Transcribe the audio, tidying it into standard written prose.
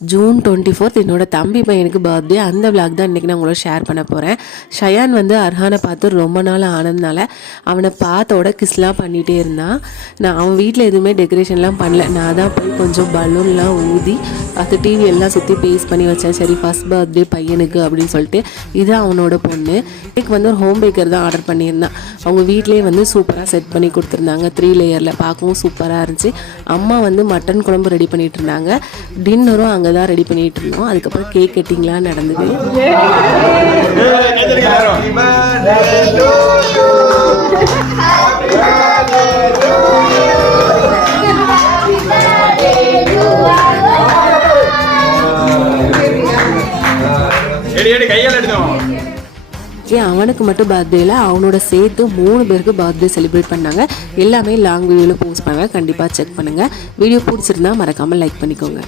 June 24 என்னோட தம்பி பையனுக்கு பர்த்டே. அந்த விளாக் தான் இன்றைக்கி நான் உங்களோட ஷேர் பண்ண போகிறேன். ஷயான் வந்து அர்ஹானை பார்த்து ரொம்ப நாள் ஆனதுனால அவனை பார்த்தோட கிஸ்லாம் பண்ணிகிட்டே இருந்தான். அவன் வீட்டில் எதுவுமே டெக்கரேஷன்லாம் பண்ணல. நான் தான் போய் கொஞ்சம் பலூன்லாம் ஊதி அது டிவி எல்லாம் சுற்றி பேஸ் பண்ணி வச்சேன். சரி ஃபஸ்ட் பர்த்டே பையனுக்கு அப்படின்னு சொல்லிட்டு. இது அவனோட பொண்ணு. எனக்கு வந்து ஒரு ஹோம் பேக்கர் தான் ஆர்டர் பண்ணியிருந்தான். அவங்க வீட்லேயே வந்து சூப்பராக செட் பண்ணி கொடுத்துருந்தாங்க. 3 லேயரில் பார்க்கவும் சூப்பராக இருந்துச்சு. அம்மா வந்து மட்டன் குழம்பு ரெடி பண்ணிகிட்டு இருந்தாங்க. டின்னரும் அங்கே தான் ரெடி பண்ணிகிட்டு இருந்தோம். அதுக்கப்புறம் கேக் கட்டிங்லாம் நடந்தது. அவனுக்கு மட்டும் பர்த்டேல அவனோட சேர்த்து 3 பேருக்கு பர்த்டே செலிப்ரேட் பண்ணாங்க. எல்லாமே லாங் வீடியோவில் போஸ்ட் பண்ணாங்க. கண்டிப்பாக செக் பண்ணுங்கள். வீடியோ பிடிச்சிருந்தா மறக்காமல் லைக் பண்ணிக்கோங்க.